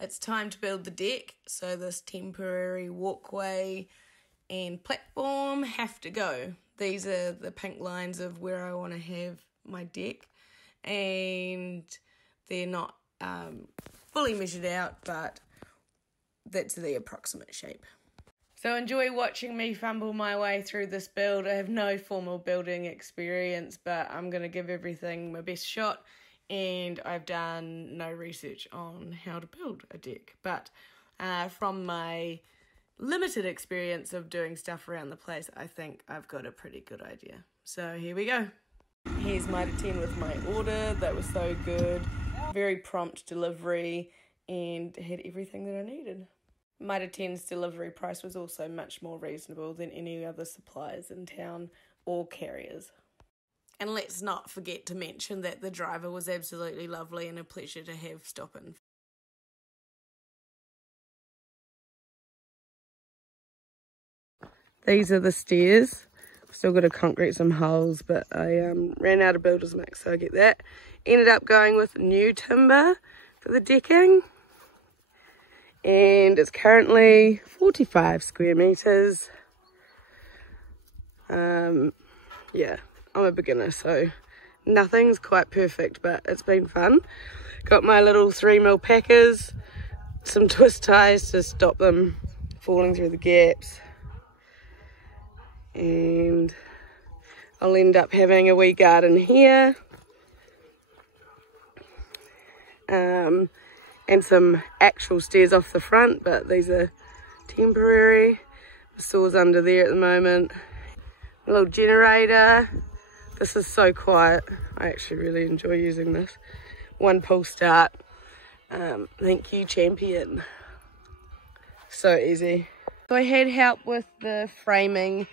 it's time to build the deck. So this temporary walkway and platform have to go. These are the pink lines of where I want to have my deck, and they're not fully measured out, but that's the approximate shape. So enjoy watching me fumble my way through this build. I have no formal building experience, but I'm going to give everything my best shot, and I've done no research on how to build a deck. But from my limited experience of doing stuff around the place, I think I've got a pretty good idea. So here we go. Here's Mitre 10 with my order. That was so good. Very prompt delivery and had everything that I needed. Mitre 10's delivery price was also much more reasonable than any other suppliers in town or carriers. And let's not forget to mention that the driver was absolutely lovely and a pleasure to have stop in. These are the stairs. Still got to concrete some holes, but I ran out of builder's mix, so I get that. Ended up going with new timber for the decking. And it's currently 45 square meters. Yeah, I'm a beginner, so nothing's quite perfect, but it's been fun. Got my little 3mm packers, some twist ties to stop them falling through the gaps. And I'll end up having a wee garden here. And some actual stairs off the front, but these are temporary. The saw's under there at the moment. A little generator. This is so quiet. I actually really enjoy using this. One pull start. Thank you, champion. So easy. So I had help with the framing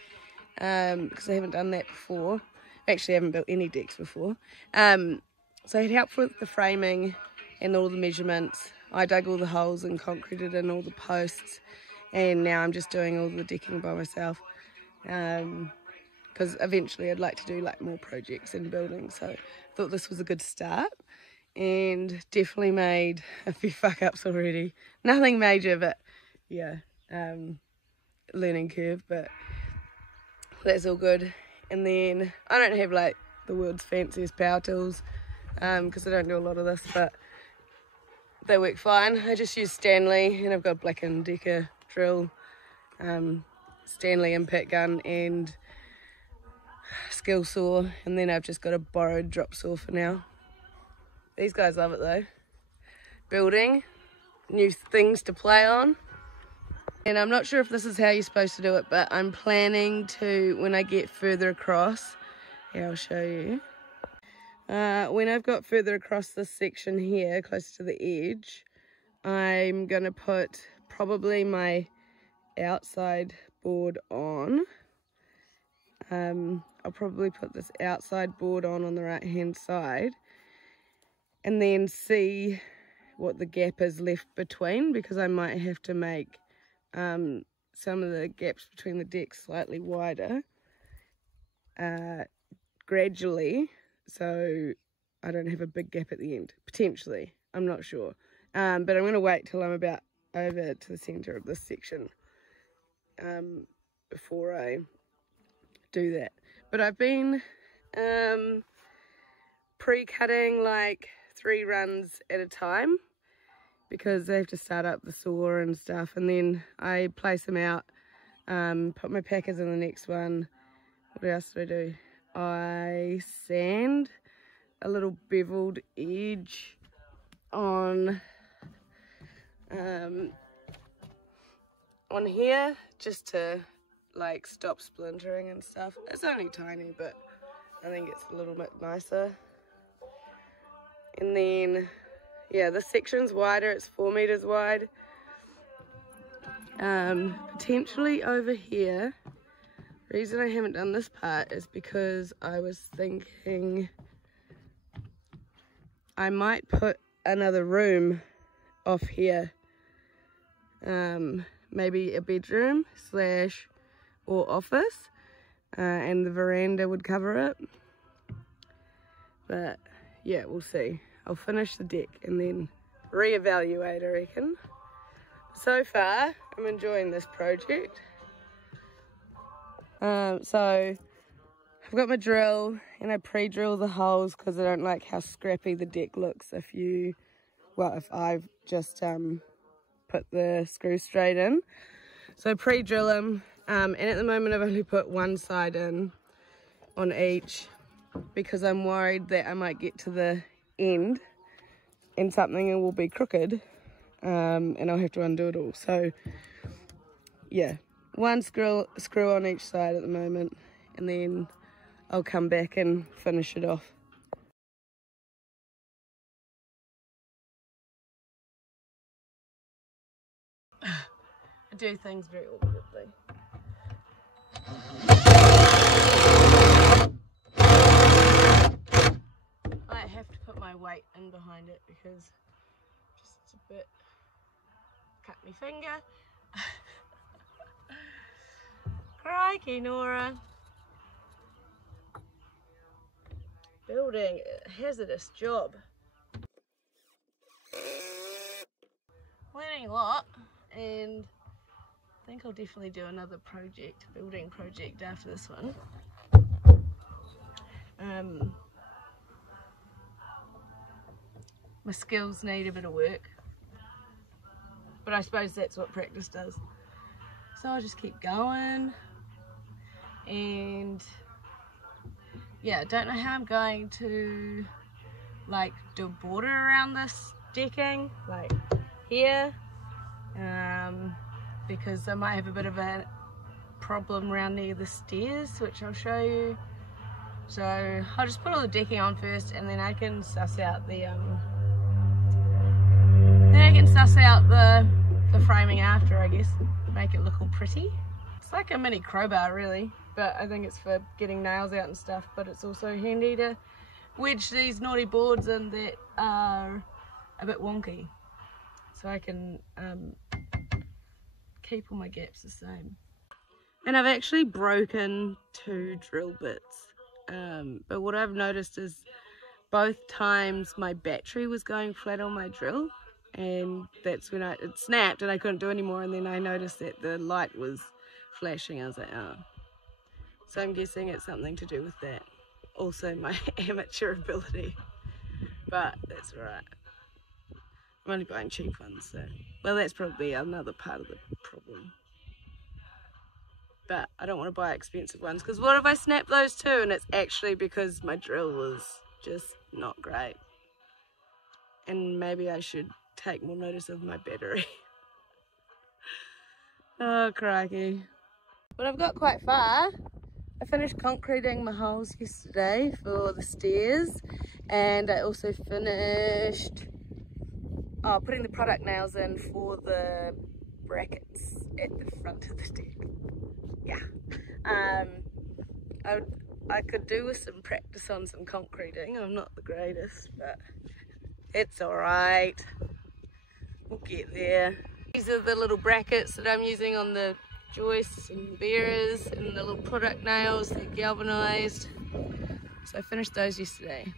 because I haven't done that before. Actually, I haven't built any decks before. So I had help with the framing and all the measurements. I dug all the holes and concreted in all the posts, and now I'm just doing all the decking by myself, because eventually I'd like to do like more projects in buildings. So I thought this was a good start, and definitely made a few fuck ups already. Nothing major, but yeah, learning curve, but that's all good. And then I don't have like the world's fanciest power tools, because I don't do a lot of this, but they work fine. I just use Stanley, and I've got Black & Decker drill, Stanley impact gun, and skill saw, and then I've just got a borrowed drop saw for now. These guys love it though. Building, new things to play on. And I'm not sure if this is how you're supposed to do it, but I'm planning to, when I get further across, here I'll show you. When I've got further across this section here, close to the edge, I'm going to put probably my outside board on. I'll probably put this outside board on the right hand side, and then see what the gap is left between, because I might have to make some of the gaps between the decks slightly wider gradually, so I don't have a big gap at the end, potentially. I'm not sure, but I'm going to wait till I'm about over to the centre of this section before I do that. But I've been pre-cutting like 3 runs at a time, because I have to start up the saw and stuff, and then I place them out, put my packers in the next one. What else do I do? I sand a little beveled edge on here, just to like stop splintering and stuff. It's only tiny, but I think it's a little bit nicer. And then yeah, this section's wider, it's 4 meters wide. Potentially over here. The reason I haven't done this part is because I was thinking I might put another room off here, maybe a bedroom slash or office, and the veranda would cover it. But yeah, we'll see. I'll finish the deck and then reevaluate, I reckon. So far, I'm enjoying this project. So I've got my drill and I pre-drill the holes because I don't like how scrappy the deck looks if I've just put the screw straight in. So pre-drill them, and at the moment I've only put one side in on each because I'm worried that I might get to the end and something will be crooked, and I'll have to undo it all. So yeah, one screw on each side at the moment, and then I'll come back and finish it off. I do things very awkwardly. I have to put my weight in behind it because just it's a bit cut me finger. Crikey, Nora. Building a hazardous job. Learning a lot, and I think I'll definitely do another building project after this one. My skills need a bit of work, but I suppose that's what practice does. So I'll just keep going, and yeah, I don't know how I'm going to like do a border around this decking, like here, because I might have a bit of a problem around near the stairs, which I'll show you. So I'll just put all the decking on first, and then I can suss out the the framing after, I guess, make it look all pretty. It's like a mini crowbar really, but I think it's for getting nails out and stuff, but it's also handy to wedge these naughty boards in that are a bit wonky, so I can keep all my gaps the same. And I've actually broken 2 drill bits, but what I've noticed is both times my battery was going flat on my drill, and that's when it snapped and I couldn't do any more, and then I noticed that the light was flashing. I was like, oh. So I'm guessing it's something to do with that. Also my amateur ability, but that's alright. I'm only buying cheap ones, so, well, that's probably another part of the problem. But I don't want to buy expensive ones, because what if I snap those too and it's actually because my drill was just not great? And maybe I should take more notice of my battery. Oh, crikey. But I've got quite far. I finished concreting my holes yesterday for the stairs, and I also finished putting the product nails in for the brackets at the front of the deck. Yeah. I could do with some practice on some concreting. I'm not the greatest, but it's alright. We'll get there. These are the little brackets that I'm using on the joists and bearers, and the little product nails, they're galvanised. So I finished those yesterday.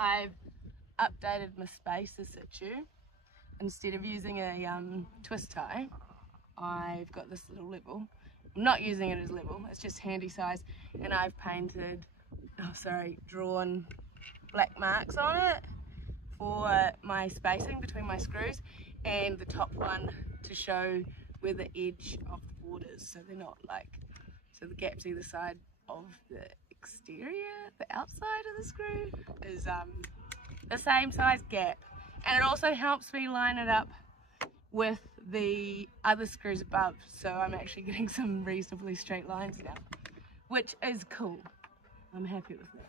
I've updated my spacer situ. Instead of using a twist tie, I've got this little level. I'm not using it as level, it's just handy size, and I've drawn black marks on it for my spacing between my screws, and the top one to show where the edge of the board is, so they're not like, so the gaps either side of the exterior, the outside of the screw is the same size gap, and it also helps me line it up with the other screws above, so I'm actually getting some reasonably straight lines now, which is cool. I'm happy with that.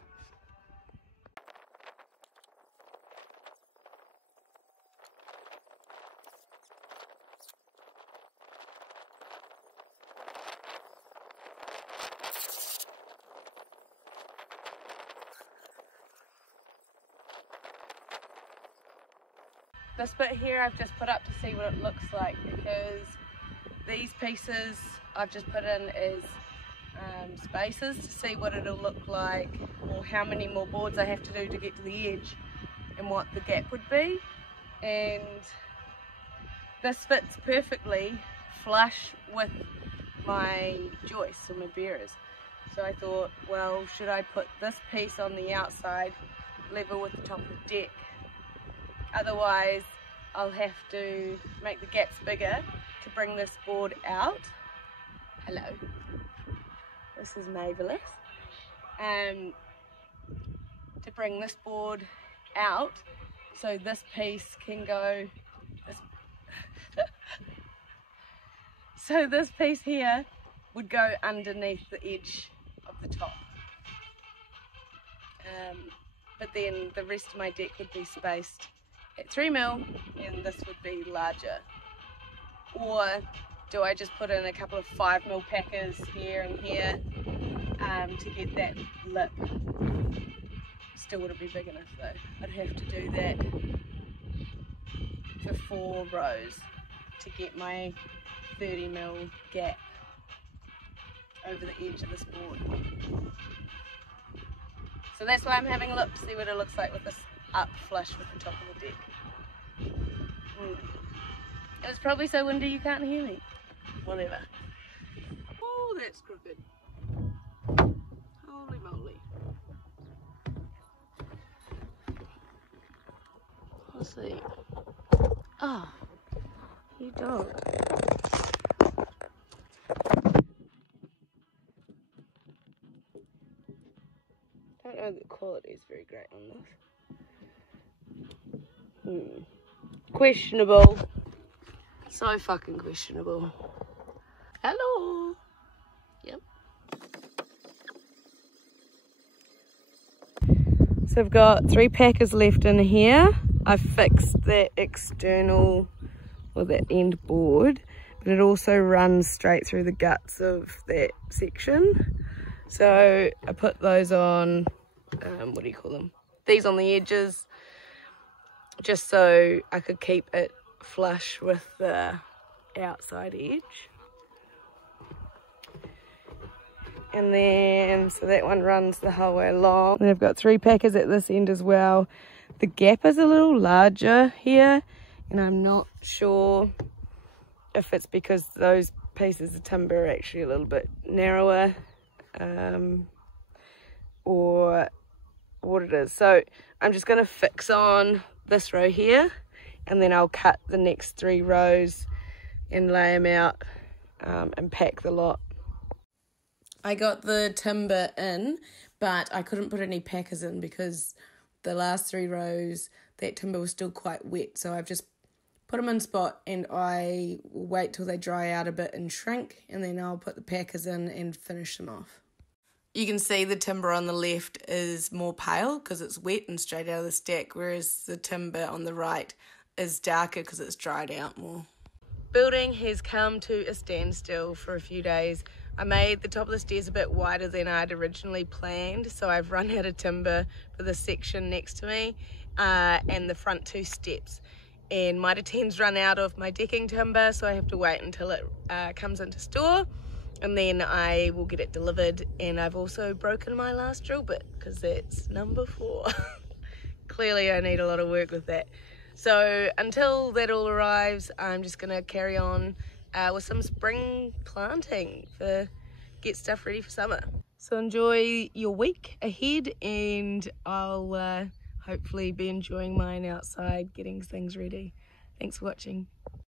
This bit here I've just put up to see what it looks like, because these pieces I've just put in as spaces to see what it'll look like, or how many more boards I have to do to get to the edge and what the gap would be. And this fits perfectly flush with my joists or my bearers. So I thought, well, should I put this piece on the outside level with the top of the deck? Otherwise I'll have to make the gaps bigger to bring this board out. Hello, this is Maverless. To bring this board out so this piece can go, so this piece here would go underneath the edge of the top. But then the rest of my deck would be spaced at 3mm and this would be larger. Or do I just put in a couple of 5mm packers here and here to get that lip? Still wouldn't be big enough though. I'd have to do that for 4 rows to get my 30mm gap over the edge of this board. So that's why I'm having a look to see what it looks like with this up flush with the top of the deck. It's probably so windy you can't hear me. Whatever. Oh, that's crooked. Holy moly. Let's see. Ah, you don't. I don't know that the quality is very great on this. Questionable. So fucking questionable. Hello. Yep. So I've got 3 packers left in here. I've fixed that external, or that end board, but it also runs straight through the guts of that section. So I put those on, what do you call them? These on the edges, just so I could keep it flush with the outside edge. And then, so that one runs the whole way along. And I've got 3 packers at this end as well. The gap is a little larger here, and I'm not sure if it's because those pieces of timber are actually a little bit narrower, or what it is. So I'm just going to fix on this row here, and then I'll cut the next 3 rows and lay them out and pack the lot. I got the timber in, but I couldn't put any packers in because the last 3 rows that timber was still quite wet, so I've just put them in spot, and I will wait till they dry out a bit and shrink, and then I'll put the packers in and finish them off. You can see the timber on the left is more pale because it's wet and straight out of the stack, whereas the timber on the right is darker because it's dried out more. Building has come to a standstill for a few days. I made the top of the stairs a bit wider than I'd originally planned, so I've run out of timber for the section next to me and the front 2 steps. And Mitre 10's run out of my decking timber, so I have to wait until it comes into store, and then I will get it delivered. And I've also broken my last drill bit because that's number 4. Clearly I need a lot of work with that. So until that all arrives, I'm just going to carry on with some spring planting to get stuff ready for summer. So enjoy your week ahead, and I'll hopefully be enjoying mine outside getting things ready. Thanks for watching.